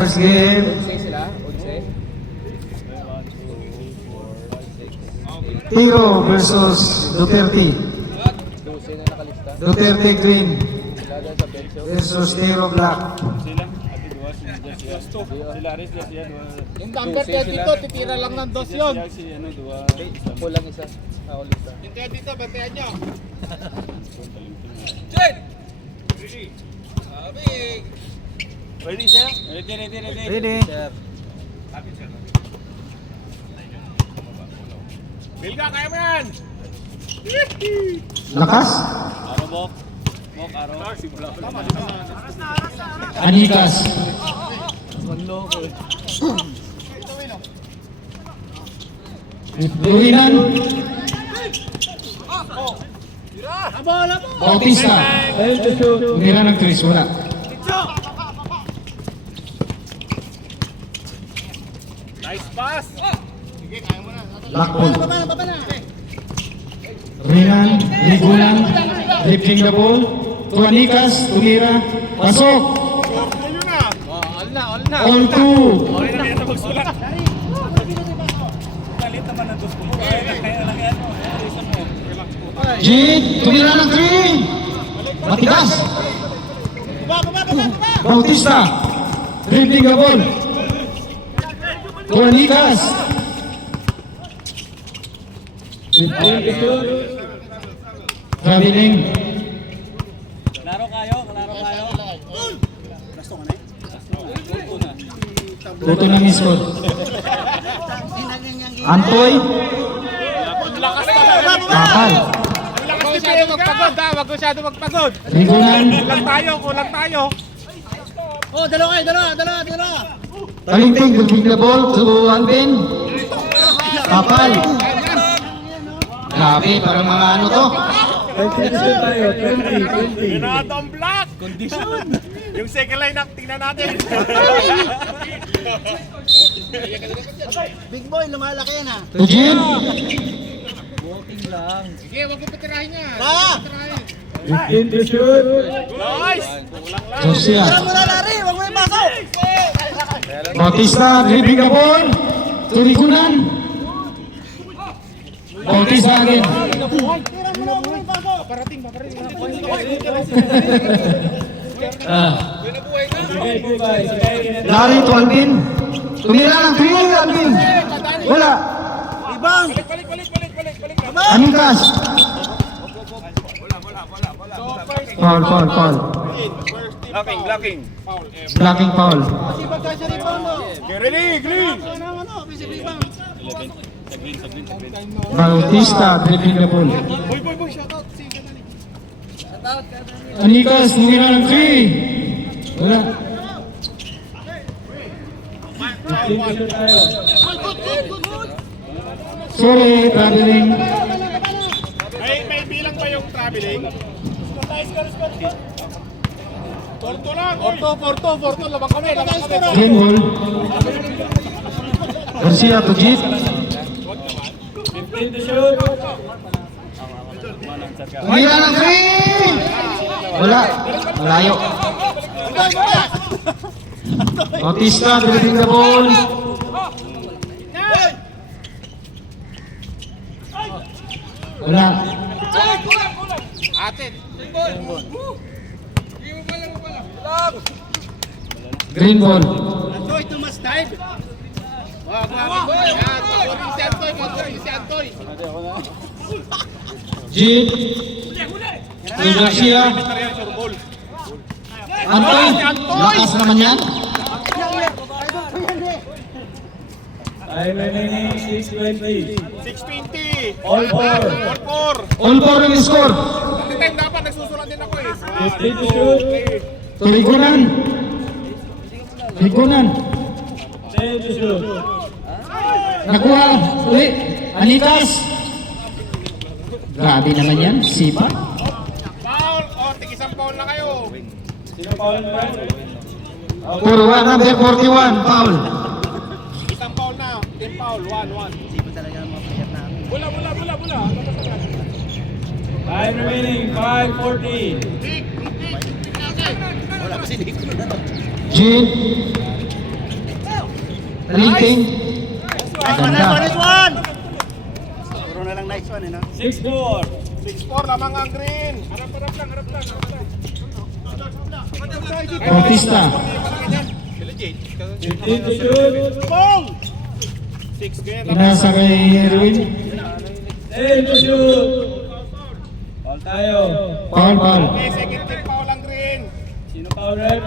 first game. Tiro versus Duterte. Duterte Green versus Tiro Black. Yung number kaya dito, titira lang ng dos yun. Kulang isa. Yung kaya dito, bantayan nyo. Jen! Ready, sir? Ready. Bilga, kaya mo yan! Lakas. Bok, araw. Anikas. Turinan. Bautista. Tumira ng Chris, wala. Nice pass! Lakbol. Turinan, Rigunan, drifting the ball. Tuanikas, tumira, pasok. All two. Jade, tumira ng 3. Matigas. Bautista, drifting the ball. Tuanikas. Traveling. Klaro kayo. Tuto na mismo. Antoy. Kapal. Wag masyado magpagod. Rigunan. Kulang tayo. Oh, dalawa. Talingting, drifting the ball to Alvin. Kapal. Grabe, parang mga ano to. Binato ang block! Condition! Yung second line up, tingnan natin. Big boy, lumalaki yan ah. Tujin. Sige, wag mo patirahin niya. Nice! Kulang lang. Josia. Tara mo na Larry, huwag mo ipasok. Bautista, drifting the ball to Rigunan. Bautista again. Parating. Larry to Alvin. Tumira ng 3, Alvin. Wala. Ibang. Balik. Anikas. Foul. Blocking. Blocking foul. Sibag ka siya rebound mo. Okay, ready, green. Busy rebound. Bautista, drifting the ball. Boy, shout out. Anikas, tumira ng 3. Wala. Sorry, traveling. May bilang ba yung traveling? Porto lang. Porto. Labang kami. Green ball. Garcia to Jeep. Tumira ng 3. Wala. Malayo. Bautista, drifting the ball. Wala. Atin. Green ball. Antoy, tumas dive. Si Antoy. Jeep. To Garcia. Antoy. Lakas naman yan. Time remaining 6:20. 6:20. All four. All four yung score. At time dapat nagsusulat din ako eh. 15 to shoot. To Rigunan. 10 to shoot. Nakuha. Uli. Anikas. Grabe naman yan. Sipa. Foul. Tig-isang foul na kayo. Sino foul ba? Puro number 41. Foul. Isang foul na. Team foul. 1-1. Sipag talaga ng mga player namin. Bula. Time remaining 5:40. Wala pa si Nico na. Jeep. Talinting. Nice one, nice one, nice one! Puro na lang nice one, eh, no? 6-4. 6-4 lamang ang green. Harap lang. Bautista. 15 to shoot. Bong! 6 green. Inasa kay Erwin. 10 to shoot. Foul tayo. Foul. Okay, second team foul ang green. Sino foul rep?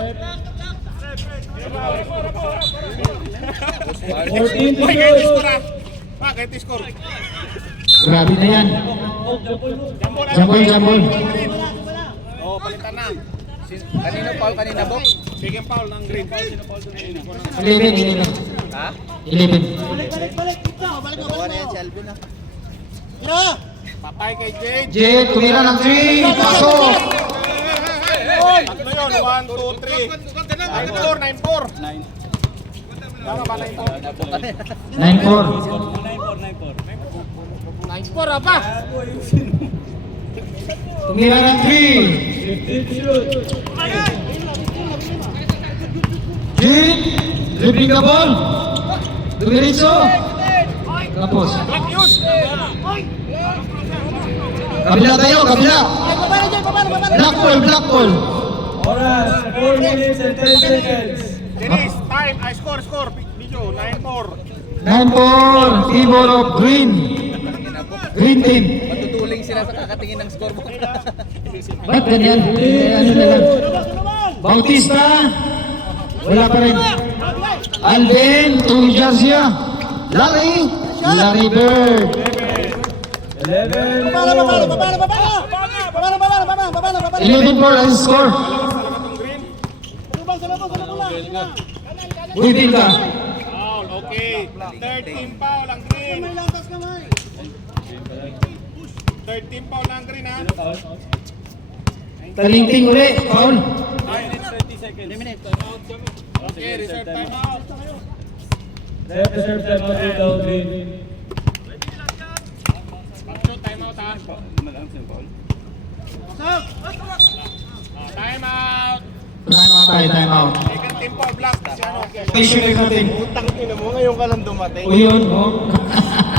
14 to Uy, kahit shoot. score ah. Kahit score. Grabe na yan. Jambol. Oh, palitan na. Kanino foul, kanina Bong? Second foul ng green. 11. Ha? 11. Balik ikaw, balik mo. Bawa na yan si Alvin, ha? Tira! Patay kay Jade. Jade, tumira ng 3. Pasok. Tatlo yun. 1, 2, 3. 9-4. Tama ba 9-4? 9-4. 9-4 apa? Tumira ng 3. 15 to shoot. Jade, dribbling the ball. Dumiritso. Tapos. Black yun. Kabila tayo. Black ball. Oras, 4 minutes and 10 seconds. Dennis, time. I score. Video, 9-4. 9-4. Favor of Green team. Matutuling sila sa kakatingin ng scoreboard. Ba't ganyan? Ano na lang. Bautista. Wala pa rin. Alvin to Garcia. Larry Bird. 11 11 for ang score. Within ka. Foul, okay. Third team foul ang green. Third team foul ang green ha. Talinting uli. Foul. 30 seconds. Okay, reserve time out. Reserve time out dito, green. Shoot time out ha. Time out. Time out. Second team foul black. Si ano? Patient natin. Utang ina mo ngayon ka lang dumating. O yun, oh.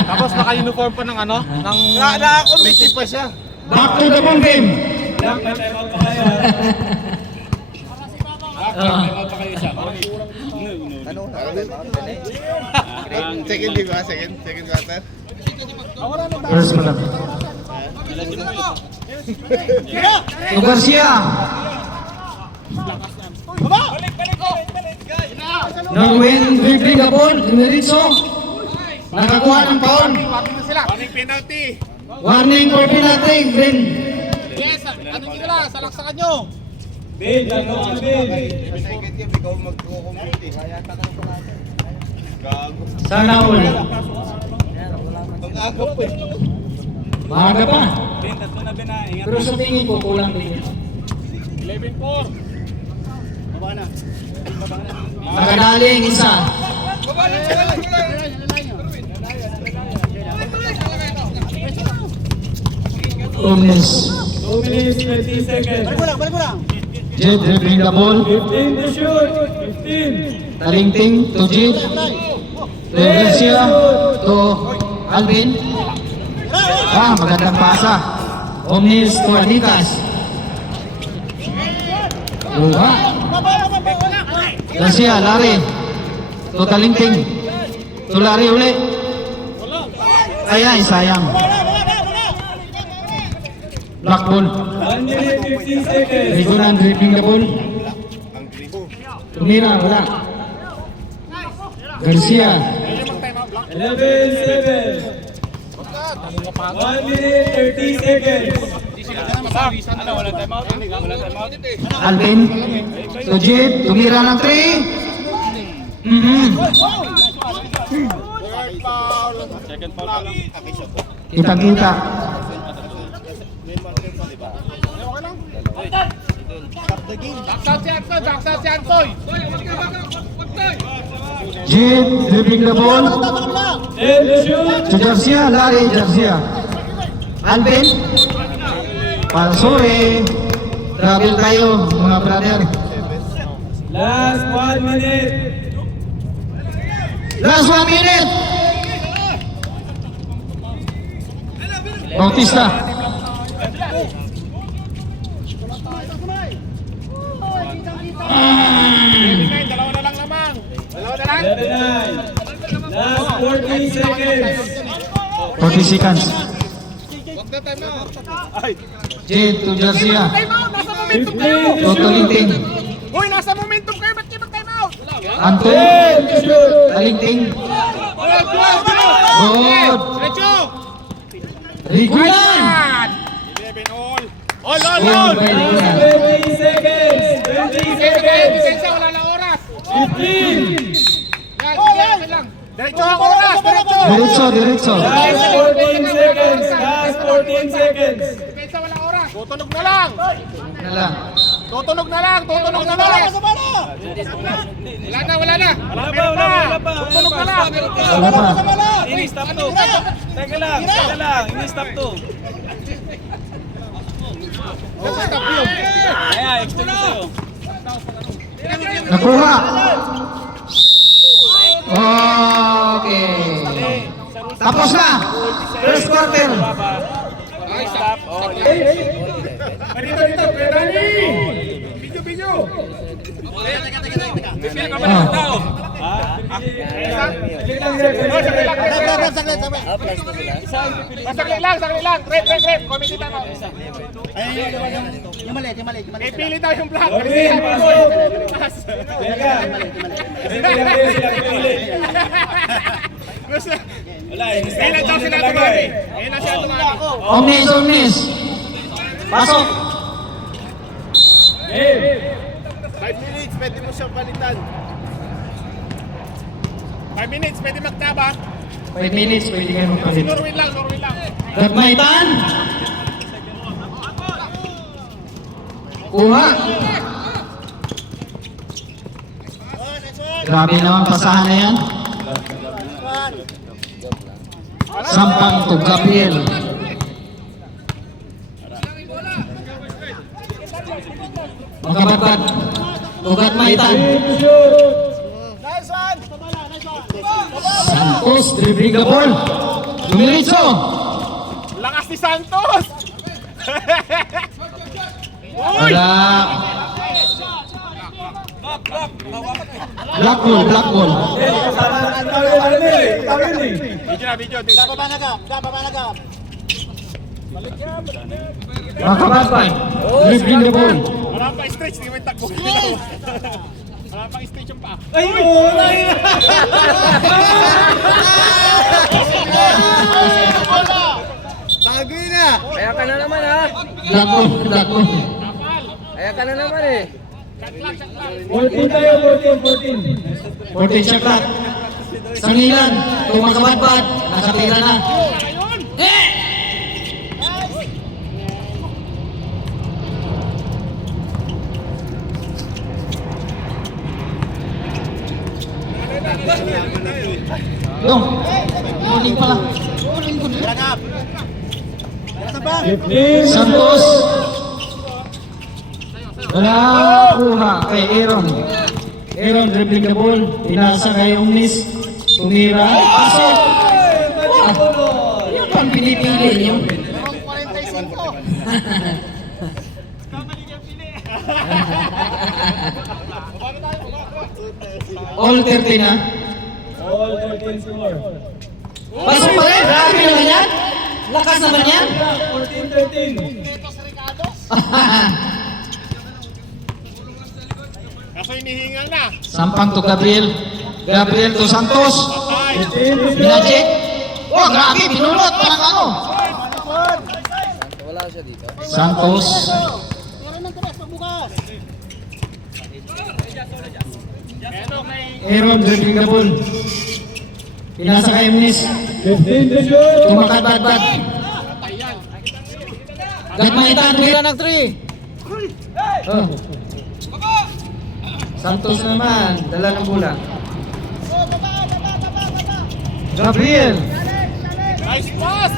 Tapos naka-uniform pa ng ano? Ng naka-committee pa siya. Back to the ball game. Black, may time out pa kayo. Time out pa kayo siya. Ano? Second di ba? Second quarter. First mo lang. To Garcia. Norwin dribbling the ball. Dumiritso. Nakakuha ng foul. Warning na sila. Warning penalty. Warning for penalty. Green. Yes, ano nila? Salaksakan nyo. Bin, ano ka, Bin? Second game, ikaw magkukumputi. Kaya takang sa natin. Sana all. Ang agap eh. Maaga pa. Bin, tatlo na Bin, ha? Ingat. Pero sa tingin ko, kulang din. 11-4. Baba na. Nakadaling isa. Gomez. 2 minutes, 20 seconds. Balik mo lang. Jed dribbling the ball. 15 to shoot. 15. Talinting to Jed. To Garcia. To Alvin. Magandang pasa. Gomez to Anitas. Luha. Garcia, Larry. To Talinting. To Larry ulit. Sayang. Black ball. 1 minute, 15 seconds. Rigunan dribbling the ball. Tumira, wala. Garcia. 11-7. 1 minute, 30 seconds. Ano, wala time out? Wala time out? Alvin. To Jed. Tumira ng 3. Third foul. Second foul. Kita-kita. Daksa si Ansoy. Jed dribbling the ball. 10 to shoot. To Garcia. Larry Garcia. Alvin. Sorry. Travel tayo mga brother. Last 1 minute. Last 1 minute. Bautista. Dalawa na lang lamang. Dalawa na lang. 11-9. Last 14 seconds. 40 seconds. Wag na time out. Jade to Garcia. Time out. Nasa momentum kayo. Toto Linting. Uy, nasa momentum kayo. Ba't kayo mag-time out? Anton. 10 to shoot. Talinting. Good. Good. Diretso. Rigulan. 11 all. All. Good by Rigulan. 20 seconds. 20 seconds. Depensa, wala na oras. 15. Yan lang. Diretso ang oras. Diretso, diretso. Last 14 seconds. Last 14 seconds. Depensa, wala oras. Tutunog na lang. Na lang. Tutunog na lang. Wala na. Wala pa. Tutunog na lang. Wala pa. Ini-stop to. Teka lang. Ini-stop to. Kaya, extend mo sa'yo. Nakuha. Okay. Tapos na. First quarter. Stop. Oh, Dito. Dani. Video. Saglit lang. Rep. Committee na. Yung mali. Pili daw yung vlog. Marvin, pasok. Teka. Kasi pinapili sila pinili. Wala, Kailan daw sila tumali? Kailan na siya tumali? Omnis. Pasok. 5 minutes, pwede mo siyang palitan. 5 minutes, pwede magtabak. 5 minutes, pwede kayo magpalit. Norwin lang. Gagmaitan. Kuha. Grabe naman pasahan na yan. Sampang to Gabriel. Magkabatbat. Ugat Maitan. Santos, dribbling the ball. Dumiritso. Lakas ni Santos! Wala. Black ball. Video. Magkabatbat. Dribbling the ball. Wala pa stretch, di mo yung takbo. Wala pa stretch yung pa. Kaya ka na naman ha. Black ball. Kaya ka na naman eh. 14 tayo, 14. 14 shot clock. Sangilan. Kung magkabatbat. Nakatira na. Dong. Morning pala. 15. Santos. Wala kuha kay Aaron. Aaron dribbling the ball. Pinasa kay Omnis. Tumira. Pasok. Yan pang pinipili niyo. All 13 na. All 13 score. Pasok pa rin. Grabe naman yan. Lakas naman yan. 14-13. Kaso hinihingal na. Sampang to Gabriel. Gabriel to Santos. 15 to shoot. Pinajik. Oh, grabe. Pinulot. Parang ano. Wala siya dito. Santos. Aaron dribbling the ball. Pinasa kay Omnis. 15 to shoot. Tumakad-bad-bad. Gagmaitan. Tumira ng 3. Oh. Santos naman. Dala ng bola. Gabriel. Nice pass!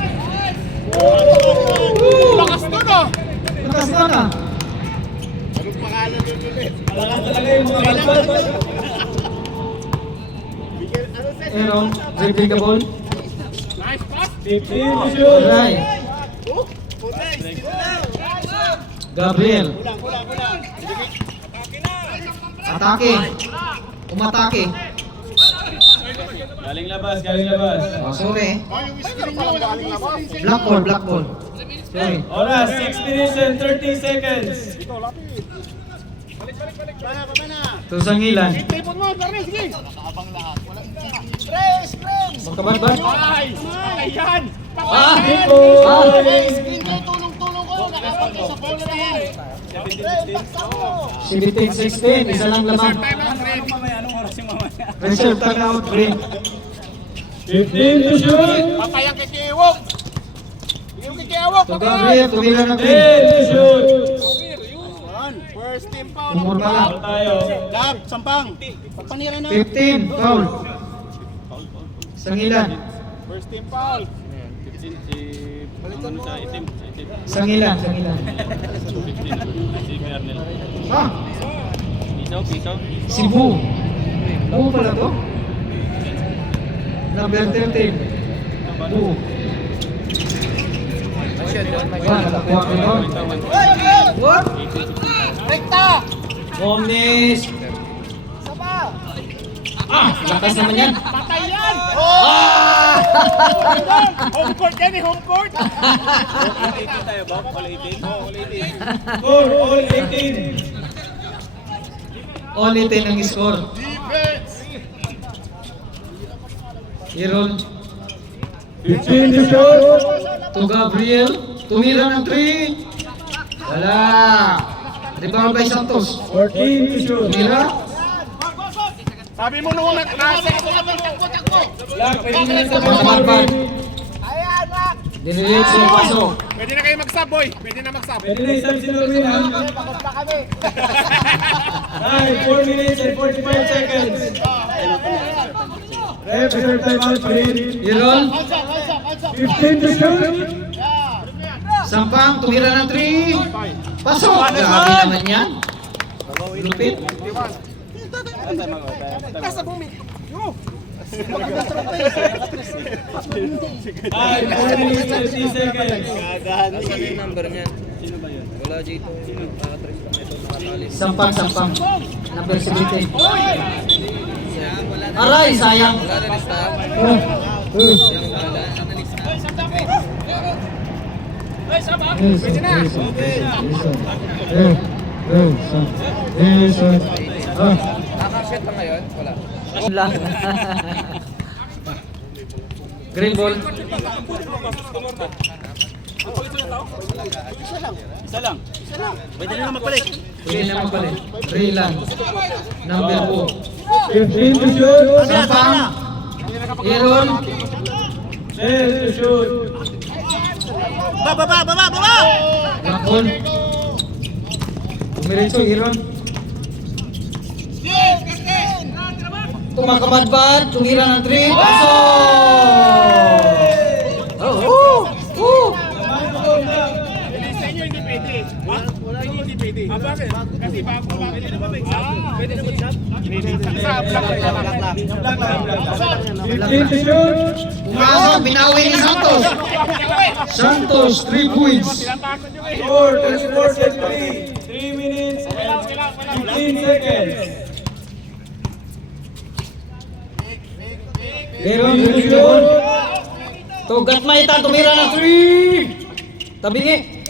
Lakas doon oh! Lakas na ka. Anong pangalan nun ulit? Malakas talaga yung mga kalpal. Aaron, dribbling the ball. Nice pass. 15 to shoot. Alright. Gabriel. Atake. Umatake. Galing labas, galing labas. Oh, sorry. Yung screen nyo, galing labas. Black ball, black ball. Sorry. Oras, 6 minutes and 30 seconds. Dito, lapit. Balik. To Sangilan. Tipon mo, Barney, sige. Magkabad-bad. Nice. Ayan. Ah! Tulong-tulong ko. Nakapagay sa ball na yan. 17-16. Isa lang laman. Reserve timeout. Break. 15 to shoot. Papayang kikiwok. Yung kikiwok. To Gabriel. Tumira ng 10 green. to shoot. First team foul. Umur pa lang. Foul tayo. Gab, sampang. Papanira na. 15. Foul. Sangilan. First team foul. Sangilan. Sangilan. Ah! Cebu. Cebu pala to? Number 13. Cebu. Wala, nakakuha ko ito. What? Rekta. Gomez. Ah! Lakas naman yan. Patay yan. Ah! Home court yan eh, home court. Score, all 18. Only 10 ang score. Defense. Irol. 15 to shoot. To Gabriel. Tumira ng 3. Wala. Rebound by Santos. 14 to shoot. Tumira. Sabi mo nung nasa. Lock, pwede na sa Magkabad-bad. Dinilit sa paso. Pwede na kayo mag-sub, boy. Pwede na mag-sub. Pwede na isang si Norwin, ha? 4 minutes and 45 seconds. Ref, reserve timeout, please. Irol. 15 to shoot. Sampang. Tumira ng 3. Pasok. Grabe naman yan. Lupit. Nasa bumi. 4 minutes and 30 seconds. Sampang. Number 17. Aray, sayang. Pwede na. Lang. Green ball. Isa lang. Pwede na magpalit. Green naman pala. Green lang. Number 15 to shoot. 4. Sampang. Irol. 10 to shoot. Baba! Black ball. Tumiritso, Irol. Tumakabad-bad. Tumira ng 3. Pasok! Sa inyo hindi pwede. Ha? Sa inyo hindi pwede. Bakit? Kasi bago pwede na mag-sub. Pwede na mag-sub. Sub. 15 to shoot. Pumasok, binawi ni Santos. Santos, 3 points. Takot nyo eh. Score, 24-23. 3 minutes and 15 seconds. Meron yung ball. Tugat maitan, tumira ng 3. Tabingi.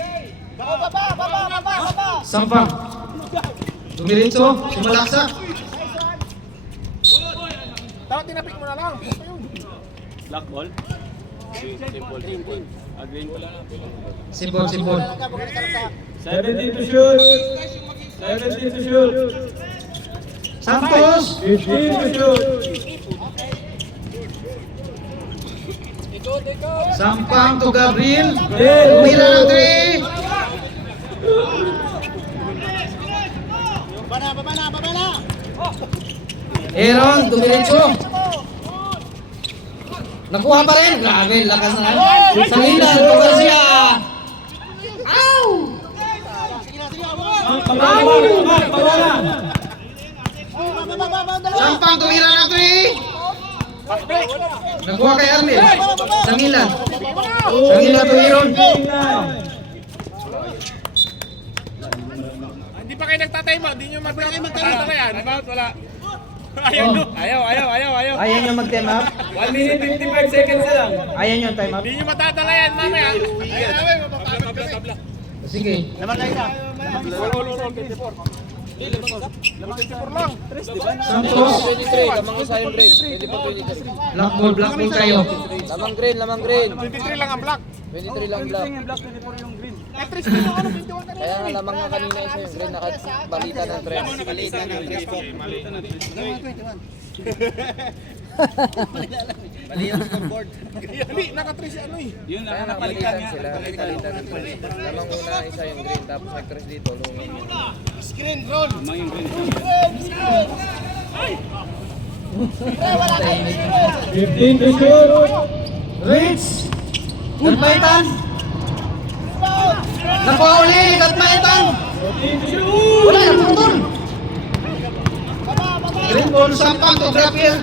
Sampang. Tumiritso, sumalaksak. Dapat tinapik mo na lang. Black ball. Simbol. 17 to shoot. 17 to shoot. Santos. 15 to shoot. Sampang to Gabriel. 10. Tumira ng 3. Baba na. Aaron, tumiritso. Nakuha pa rin. Grabe, lakas na. Sangilan, to Garcia. Ow! Pawala. Sampang tumira ng 3. Nakuha kay Arnel. Sangila. Sangila to Aaron. Hindi pa kayo nagtatay mo, hindi nyo magtatay. Wala. Ayaw. Ayaw nyo mag-time up? 1 minute 55 seconds na lang. Ayaw nyo time up? Hindi nyo matatalayan mamaya. Sige. Naman tayo na. Santos. 23, lamang isa yung green. Pwede pa 23. Black ball kayo. Lamang green. 23 lang ang black. 23 lang black. Eh, 3 kilo, ano, 21 kanina. Kaya nga lamang nga kanina isa yung green. Nakabalita ng tres. Hindi, naka-3 si ano eh. Kaya nakabalikan sila. Balita ng tres. Lamang una isa yung green. Tapos ang tres dito. Lumang yun. Screen roll. 15 to shoot. Rich. Gatmaitan. Nakuha uli. Gatmaitan. 14 to shoot. Wala na putol. Green ball. Sampang to Graphiel.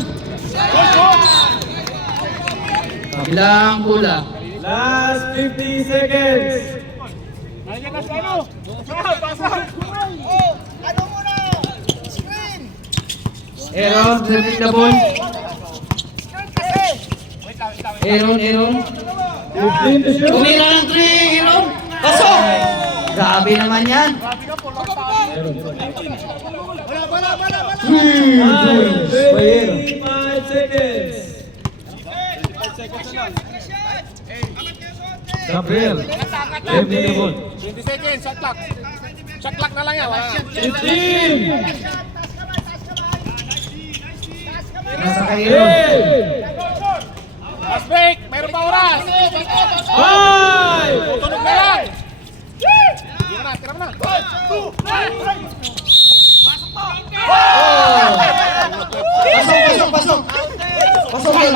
Kabilang bola. Last 50 seconds. Nandiyan na sa ano? Pasok. Aaron, dribbling the ball. Aaron. 15 to shoot. Tumira ng 3, Aaron. Pasok! Grabe naman yan. Time, 25 seconds. Gabriel. Dribbling the ball. 20 seconds, shot clock. Shot clock na lang yan. Wala. 15. Nasa kay Aaron. 10. Last break, mayroon pa oras. 5. Tunog na lang. Tira mo na. Pasok. Pasok yun.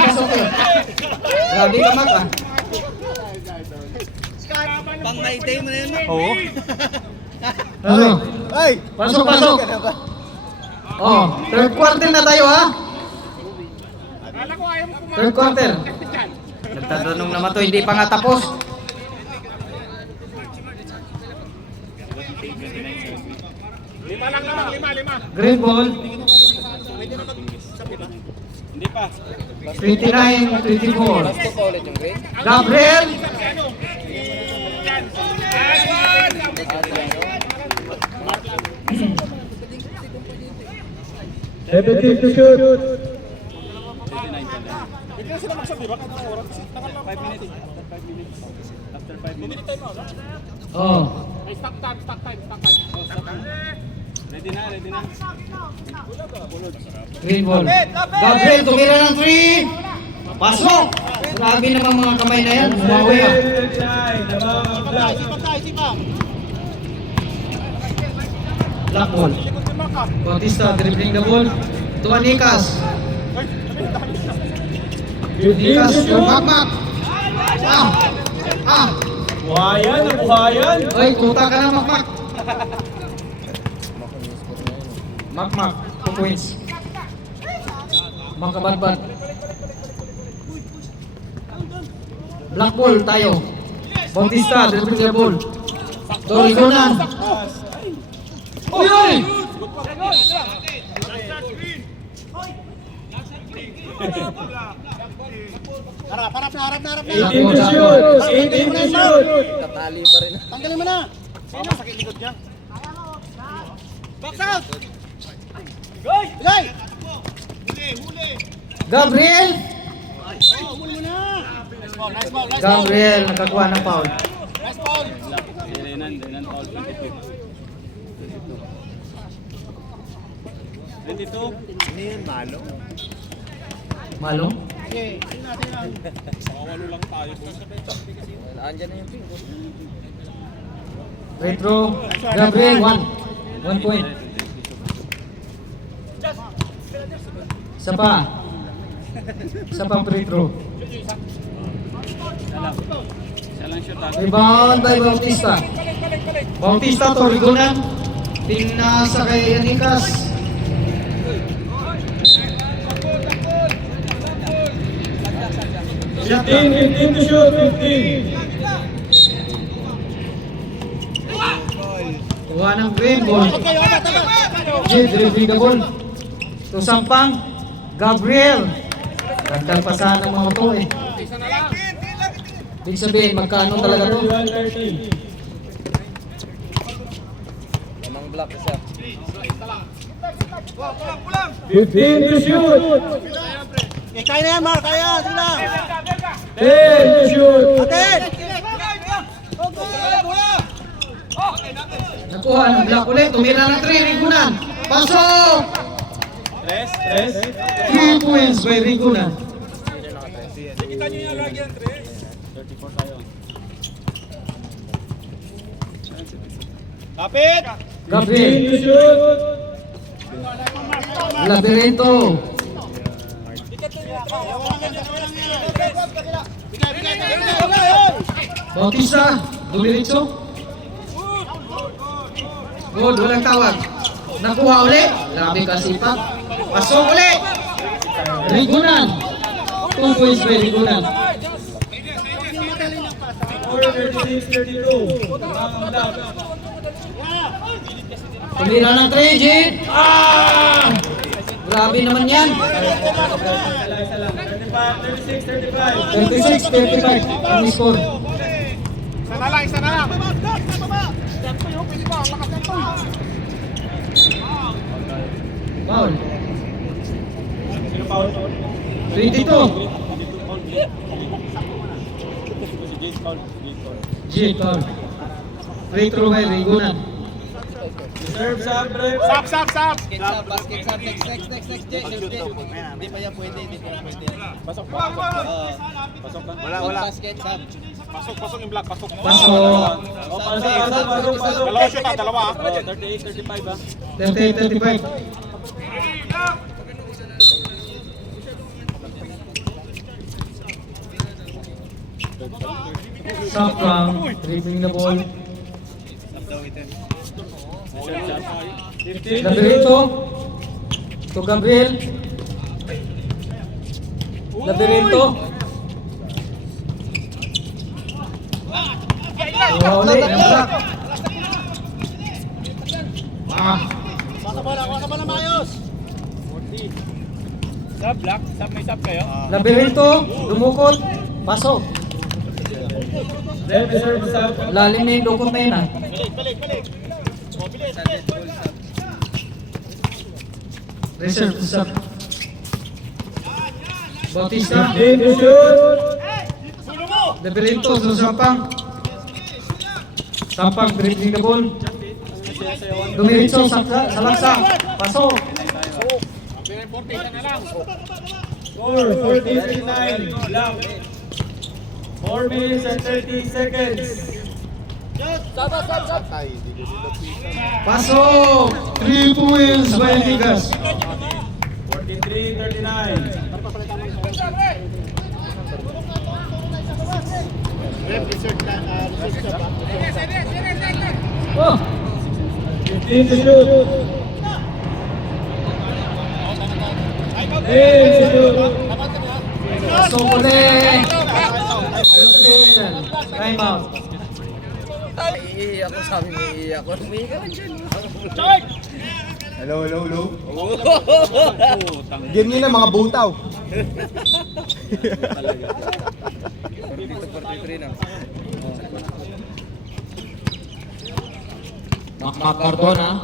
Grabe ka Mac ah. Pang night day mo na yun. Ano? Ay! Pasok. Oh, third quarter na tayo ha. Kala ko ayaw mo kumain. Third quarter. Nagtatanong naman to, hindi pa nga tapos. Lima lang naman, lima. Green ball. Hindi pa. 29-24. Last two pa ulit yung green. Gabriel. Seventeen to shoot. Hindi na sila magsab, di ba? Kahit ang oras. Nakala 5 minutes. After 5 minutes. After 5 minutes. Time out. Oh. Ay, stop time. Ready na. Green ball. Gabriel, tumira ng 3. Pasok. Grabe naman mga kamay na yan. Bumawi ah. 7-9. Lamang ang black. Black ball. Bautista dribbling the ball. Tuan Nikas. 15 Nikas, to yung shoot. Mac. Buhayan. Oy, kuta ka na Mac. Mac, 2 points. Makabadbad. Black ball tayo. Bautista dribbling the ball. Dorigonan. Uy! Harap na. 18 to shoot. 18 to shoot. Katali pa rin. Tanggalin mo na. Sino sakit likod niya? Box out. Bigay. Gabriel! Huli mo na. Nice ball. Gabriel, nakakuha ng foul. Nice ball. Malo? Andyan na yung pink. Retro. Gabriel, 1 point. Isa pa free throw. Rebound by Bautista. Bautista to Rigonan. Pinasa kay Anikas. 15 to shoot, 15. Kuha ng green ball. Jade, dribbling the ball. To Sampang. Gabriel. Gandang pasahan ng mga to eh. Ibig sabihin, magkano talaga to? 31-30. Lamang block isa. 15 to shoot. Kaya na yan, Mark. Kaya. Sige lang. 10 to shoot. Atin. Nakuha ng block ulit. Tumira ng 3. Rigunan. Pasok! 3 points by Rigunan. Kapit! 15 Gabriel. to shoot. Labirento. Bautista. Dumiritso. Good, walang tawag. Nakuha ulit. Grabe ka sipak. Pasok ulit. Rigunan. 2 points by Rigunan. 36-32. Tumira ng 3, Jade. Grabe naman yan. 36-35 ang score. Isa na lang. Foul. 22. Jade foul. Free throw by Rigunan. Serve sa break. Sap! Basket sub, basket sub. Next, Jay. Hindi pa yan pwede, Pasok. Wala. Basket sub. Pasok yung block, pasok. Pasok. Pasok. Dalawa shoot dalawa. 38-35 ah. 38-35. Sampang, dribbling the ball. Labirento. To Gabriel. Labirento. Uli, ang block. Kuha ka ba na Mayos? May sub kayo? Labirento. Dumukot. Pasok. Serve sa Lalim na yung dukot na yun ah. Reserve to sub. Bautista. 15 to shoot. Labirento to Sampang. Sampang dribbling the ball. Dumiritso sa laksa. Pasok. Score 40-39. Block. 4 minutes and 30 seconds. Pasok. 3 points by Ligas. 43-39. Oh. 15 to shoot. 10 to shoot. Pasok ulit. Time out. Iiyak ko, sabi mo iiyak ko. Umiiyak ka lang dyan. Hello. Game nyo na mga butaw. 42-43 na. Makmak Cardona.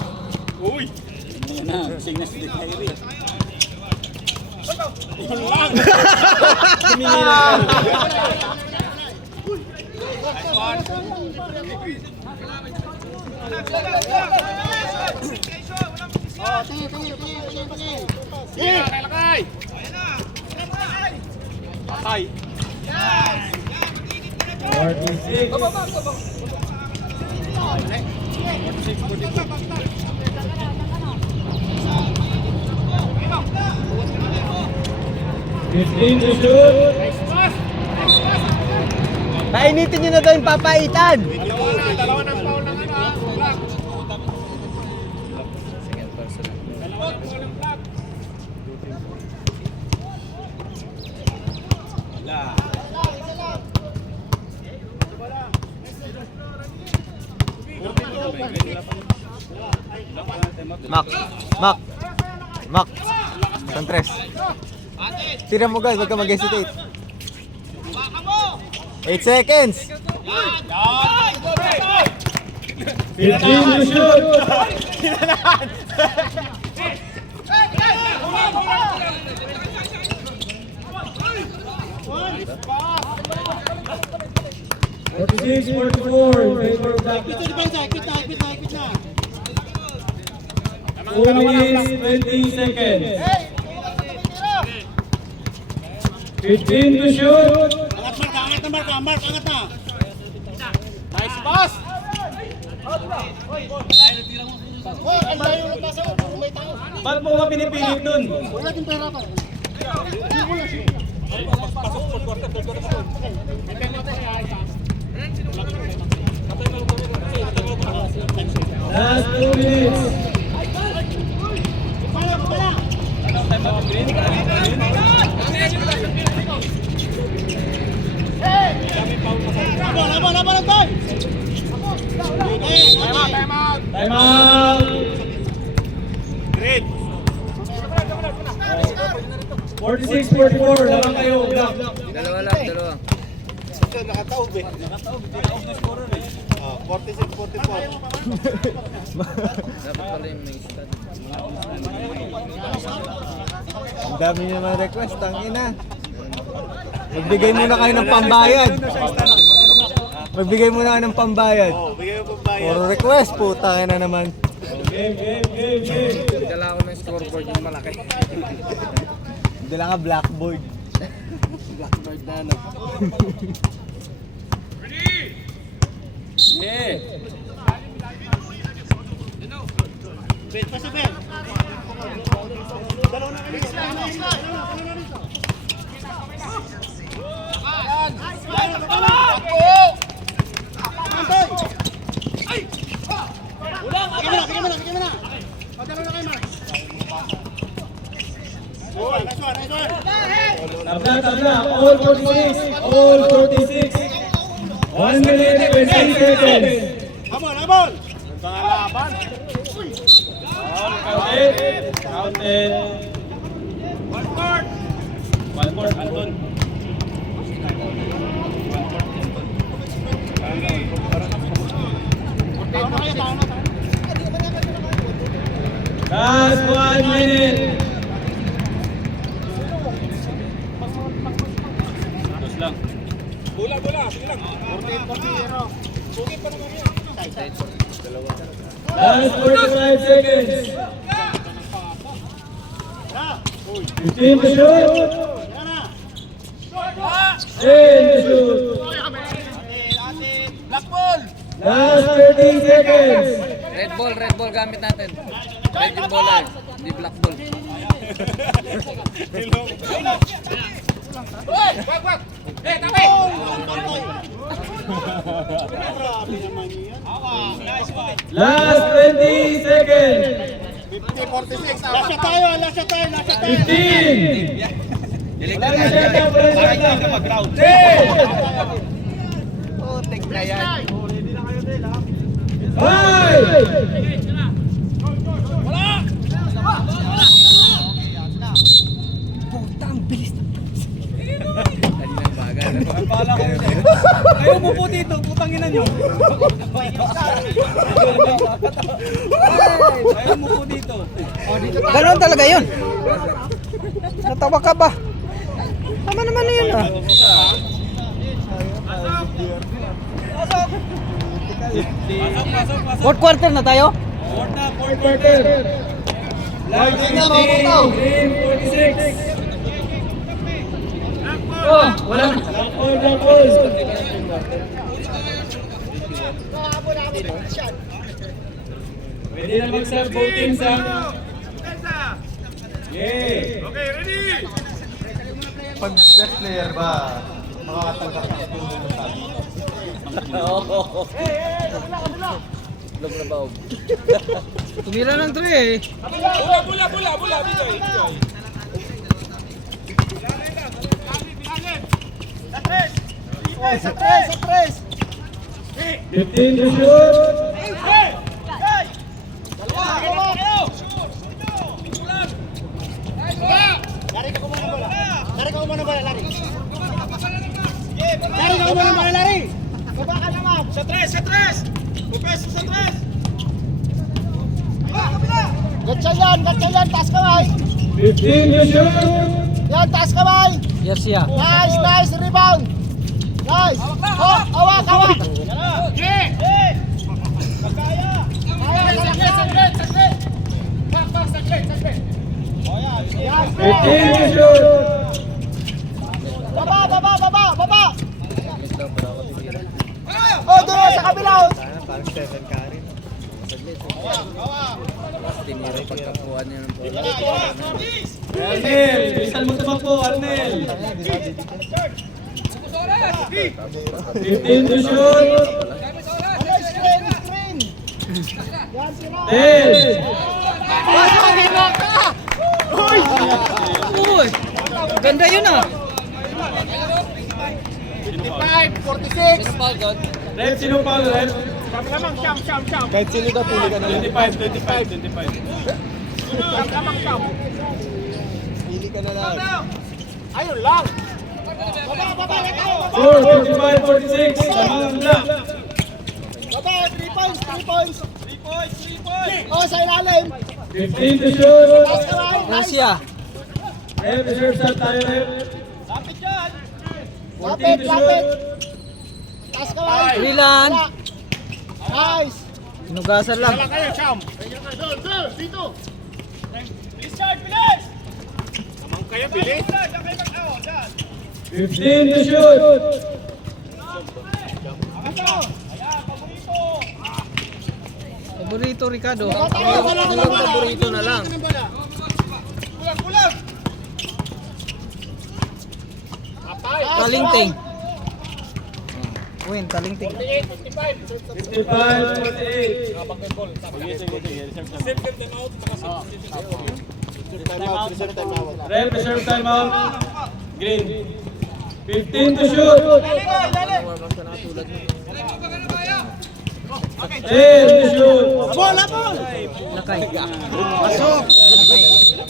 Patay. 46. Fifteen to shoot. Painitin nyo na daw yung papaitan. Dalawa ng foul ng block. Second person. Dalawa ng foul ng block. Mac. Santres. Tira mo guys, wag ka mag-hesitate. 8 seconds. 15 to shoot. Forty-six, 44 in favor of Black. 4 minutes, 20 seconds. 15 to shoot. Nice pass! Ba't mo ka pinipilit dun? Last 2 minutes. Time out. Great! 46-44, laban kayo, Black. Dalawa lang, dalawa. Nakataob eh. Ah, 46-44. Dapat pala yung may stud. Ang dami niyo naman request, tangina. Magbigay muna kayo ng pambayad. Magbigay muna kayo ng pambayad. Oh, bigay mo pa bayad. Puro request, putang ina naman. Game. Dala ko ng scoreboard yung malaki. Dala ka blackboard. Blackboard na ano. Bet pa si Ben. Tabla. All 46. All 46. 1 minute, 20 seconds. Abol! Pangalaban. Counted. One court, Anton. Last 1 minute. Tapos lang. Bola. Sige lang. 14-0. Sugit pa naman yan. Last 45 seconds. 15 to shoot. 10 to shoot. Black ball! Last 30 seconds. Red ball gamit natin. Red yung bola eh. Hindi black ball. Wag! Eh, tabi! Last 20 seconds. 50-46. Lasa tayo! 15. Wala na siya. 10. 5. Kaninang bagal. Kayo mo po dito, putang ina nyo. Kayo mo po dito. Ganoon talaga yun. Natawa ka ba? Tama naman na yun ah. Fourth quarter na tayo? Fourth quarter. Live green 46. Oh, wala. Black ball. Pwede na mag-self-voting sa... Yeah. Okay, ready! Pag best player ba, makakatanggap ng tulong ng sabi? Log na baog. Tumira ng 3 eh. Bola! Bigay! Sa tres! 15 to shoot. Gatsa yan, taas kamay. 15 to shoot. Yan, taas kamay. Yes, yeah. Nice, rebound. Nice. Oh, hawak. Yan, 15 to shoot. Baba. Oh, doon sa kabila. Parang 7 carry. Tinira yung pagkakuha niya ng bola. Arnel, bilisan mo tumakbo, Arnel. 15 to shoot. Screen. Yan, sila. 10. Uy! Ganda yun ah! 55, 46. Rep, sino pa Rep? Kahit sino ka, pili ka na lang. 25. Pili ka na lang. Ayun lang. Baba na tayo. 4, 55, 46. Sama ang black. Baba, 3 points. 3 points. Oh, sa ilalim. 15 to shoot. Taas kamay. Yes, yeah. Rep, reserve shot tayo, Rep. Lapit. Taas kamay. Rilan. Nice. Inugasan lang. 15 to shoot. Paborito, Ricardo. Paborito na lang. Talingting. Win, talingting. 55, 48. Rep, reserve timeout. Green. 15 to shoot. 10 to shoot. Nakay.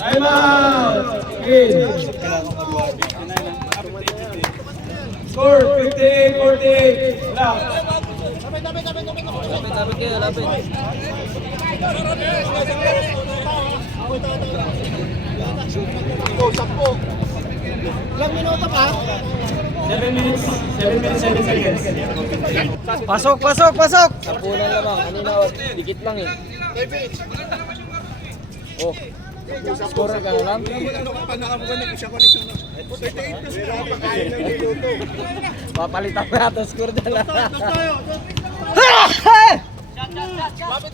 Timeout. Green. Score 58-48. Black. Lapit kayo, lapit. Sakpo. Ilang minuto pa? 7 minutes, 7 seconds. Pasok. Sampunan lamang. Kanina, dikit lang eh. Oh. Score ka na lang. Papalitan mo natin score dala.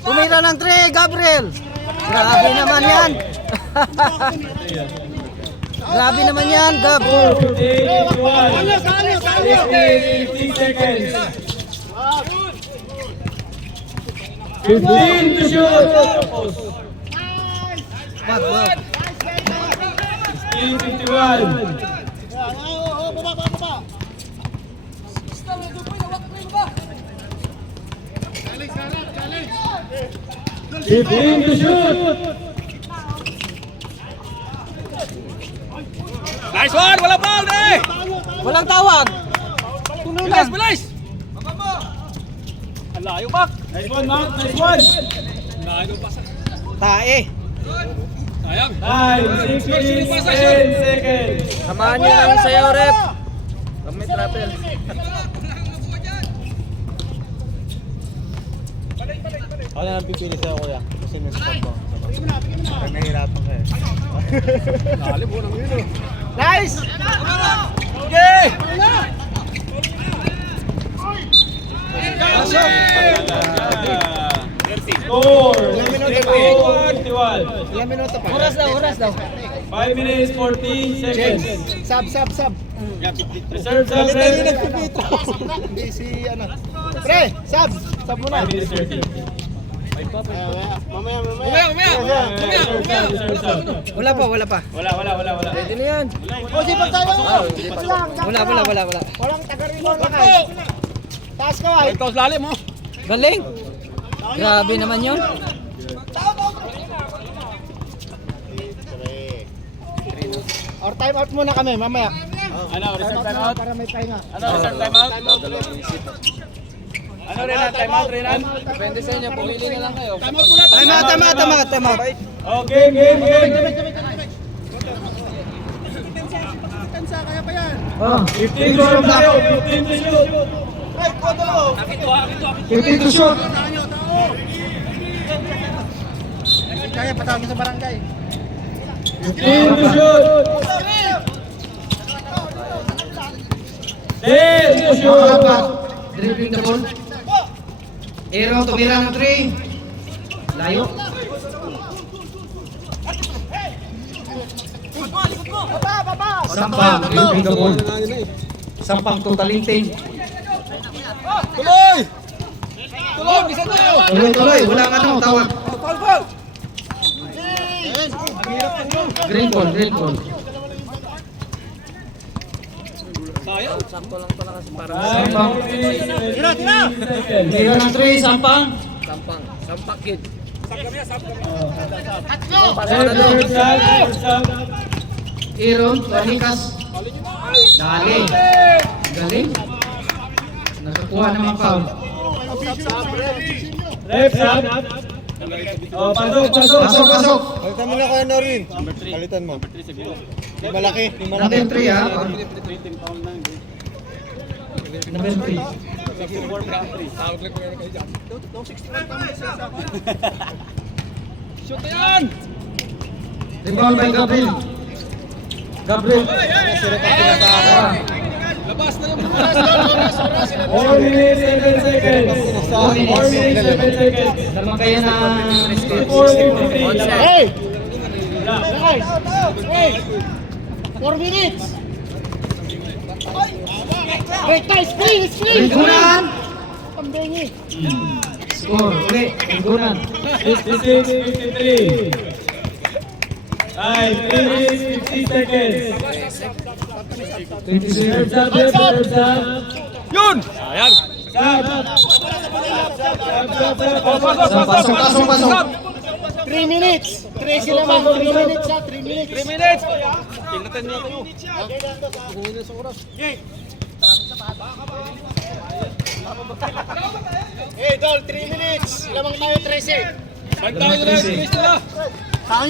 Tumira ng 3, Gabriel. Grabe naman yan. Grabe naman yan, Gab. 15 seconds. 15 to shoot. Wag. 15-51. Baba. 15 to shoot. Nice one! Wala foul eh! Walang tawag. Bilis! Nice one, Mark. Nice one. Tae. 9, 16, 10 seconds. Samahan nyo lang sa'yo, Rep. Pag may travel. Ako na lang pipili sa'yo, kuya. Kasi may spot ko. Parang nahihirapan ka eh. Nice. Score 51. Ilang minuto pa? Oras daw. 5 minutes, 40 seconds. Sub. Reserve shot, Rep. Hindi si ano. Pre, sub muna. 5 minutes, 30. Mamaya. Reserve shot. Wala pa. Wala. Pwede na yan. O, sipag tayo. sipag. Wala. Walang taga-rebound na kayo. Taas kamay. Galing. Grabe naman yun. Or time out muna kami, mamaya. Ano, reserve timeout? Para may pahinga. Ano, reserve timeout? Dadalawang isip. Ano Renan? Time out Renan? Depende sa inyo, pumili na lang kayo. Tama. Okay, game. 15 to shoot tayo. 15 to shoot. 15 to shoot. Kaya patawagin sa barangay. 15 to shoot. 10 to shoot. Apat. Dribbling the ball. Aaron, tumira ng 3. Layo. Sampang, dribbling the ball. Sampang to Talinting. Tuloy, wala nga ano, tawag. Green ball. Sakto lang pala kasi para Sampang. Tira. Tira ng 3, sampang. Sampak kid. Third shot. Aaron, Tonikas. Dali. Galing. Nakakuha naman foul. Left shot. Oh, pasok. Pasok. Palitan mo na kaya Norwin. Palitan mo. Yung malaki. Number 3 ha. Number 3. Shoot yan! Rebound by Gabriel. Labas na yung 4 minutes, 7 seconds. 4 minutes, 7 seconds. Naman kayo na 4:53. Hey! Guys! Hey! 4 minutes! Wait, guys! Free! Rigunan. Pambengi! Score. Uli. Rigunan. 56-53. 5 minutes, 50 seconds. 26. Third shot. Yun! Ayan! Pasok. 3 minutes! 3 sila man! 3 minutes ha! 3 minutes! 3 minutes! Tingnan nyo kayo. Hey, Dol! 3 minutes! Lamang tayo 13! Balik tayo na, space nila. Tao!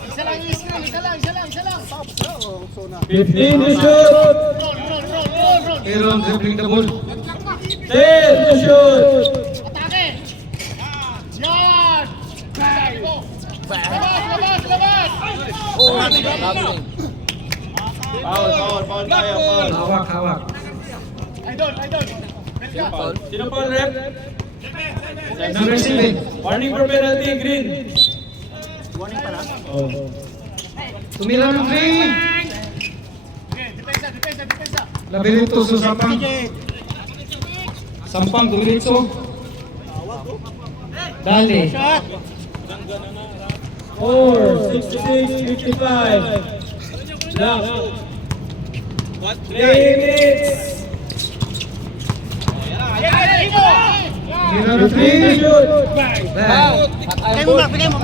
Isa lang yung screen! Isa lang! 15 to shoot. Aaron, dribbling the ball. 10 to shoot. Atake! Yan! Labas! Oh, lovely. Foul tayo. Hawak. Idol! Foul. Sino foul rep? Number 7. Warning for penalty, green. Oh. Tumira ng 3. Labirinto sa Sampang. Sampang, dumiritso. Dali. 4, 66, 55. Block. 3 minutes. Tumira ng 15 to 3. shoot. Bang. Bigay mo!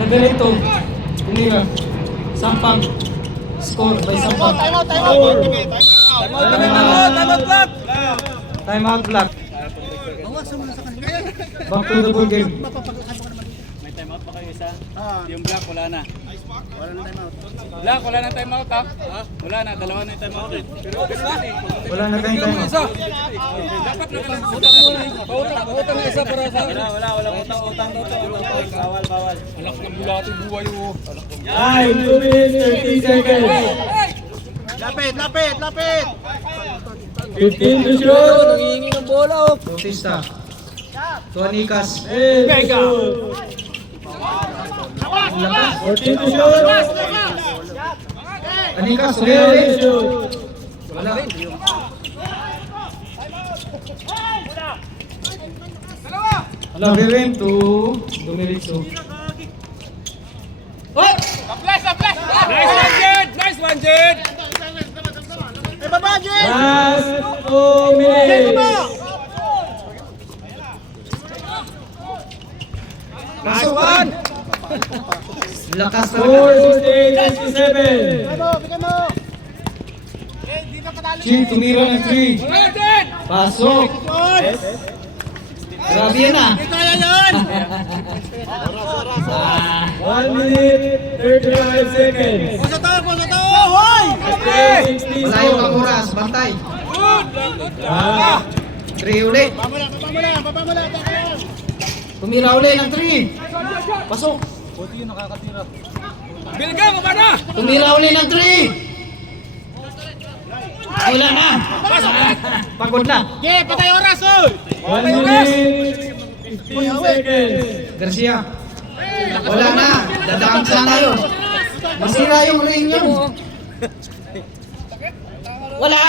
Labirinto. Tumira. Sampang. Score by Sampang. Time out block. Back to the ball game. May time out pa kayo isa? Yung black wala na. Black wala na time out ha? Wala na, dalawa na yung time out. Pero Wala na tayong time out. dapat na lang pautang na isa para sa wala utang bawal. Alak ng bulati buhay oh. 2 minutes, 30 seconds. Lapit! 15 to shoot. Nangihingi ng bola oh. Bautista. Tuanikas. 10 to shoot. 14 to shoot. Anikas. 10 to shoot. Wala. Labirinto. Dumiritso. Nice one, Jed! Last 2 minutes. Pasok. Lakas Score talaga. 68-67. Chin, tumira ng 3. Pasok. Grabe yan ah. Kaya yan! 1 minute 35 seconds. Pusa to! Hoy! Wala yung kamuras. Bantay. Ah, 3 uli. Baba mo lang! Tumira uli ng 3. Pasok. Bilga, kumana! Tumira uli ng 3. Wala na. Pagod na. Okay, patay oras, oh! 1 minute 15 seconds. Garcia. Wala na. Dadaan sana yun. Masira yung ring yun. Wala.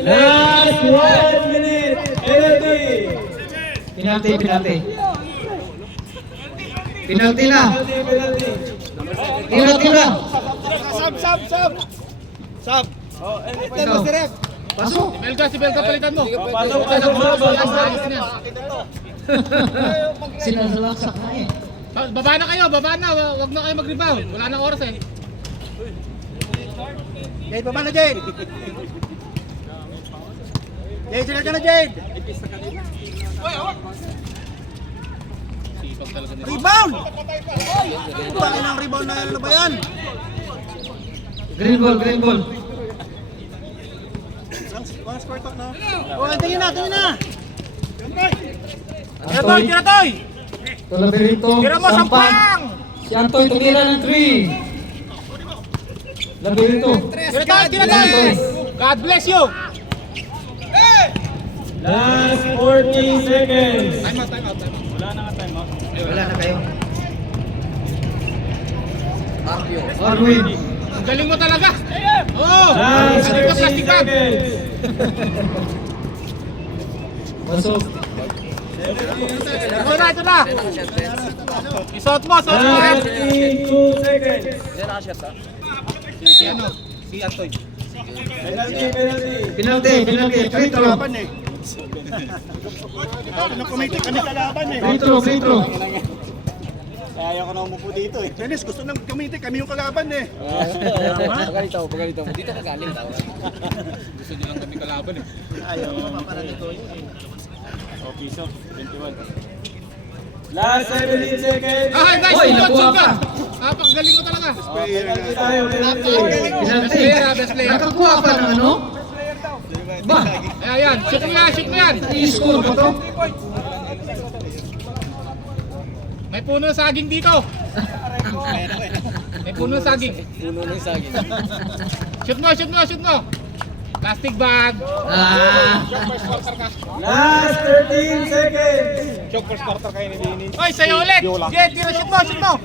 Last 1 minute. Penalty. Penalty. Penalty na. Penalty. Tira. Sab! Ikaw. Pasok. Si Belga palitan mo. Pasok. Sinasalaksak na eh. Baba na kayo, baba na. Huwag na kayo mag-rebound. Wala nang oras eh. Jade, baba na Jade! Jade, sila ka na Jade! Rebound! Bakit ang rebound na ano ba yan? Green ball. Oh, tingin na! Antoy. Kiratoy! Tolaberito. Tira mo, sampang! Si Antoy tumira ng 3. Labirito. Kiratoy! God bless you! Last 40 seconds. Wala na kayo. Orwin. Ang galing mo talaga! Oh! Last Galing ka 30 plastic bag! seconds. Pasok. Ito na! Isuot mo! Last 2 seconds. Si Antoy. Penalty. Free throw. Free throw. Kaya ko na umupo dito eh. Dennis, gusto nang kumiti, kami yung kalaban eh. Pagalito mo. Dito ka galing daw. Gusto nyo lang kami kalaban eh. Ayaw ko mapaparalito yun. Okay, so, 21. Last 17 seconds. Ah, nice! Hoy, Shoot! nakuha Shoot! pa. Napakagaling mo talaga! Penalty tayo. Penalty. Penalty. Best player. Nakakuha pa ng ano? Ba? Ayan, shoot mo yan! I-score ko to. May puno ng saging dito! May puno ng saging. Puno na yung saging. Shoot mo! Plastic bag! Last 13 seconds. Oy, sa'yo ulit! Jet, tira, shoot mo! Shoot mo!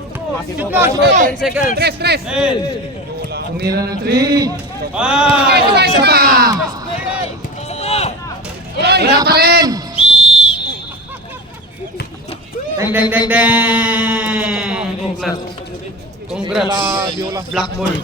10 seconds. Tres! 10. Tumira ng 3. 5. Isa pa. Wala pa rin. Deng. Congrats. Black ball.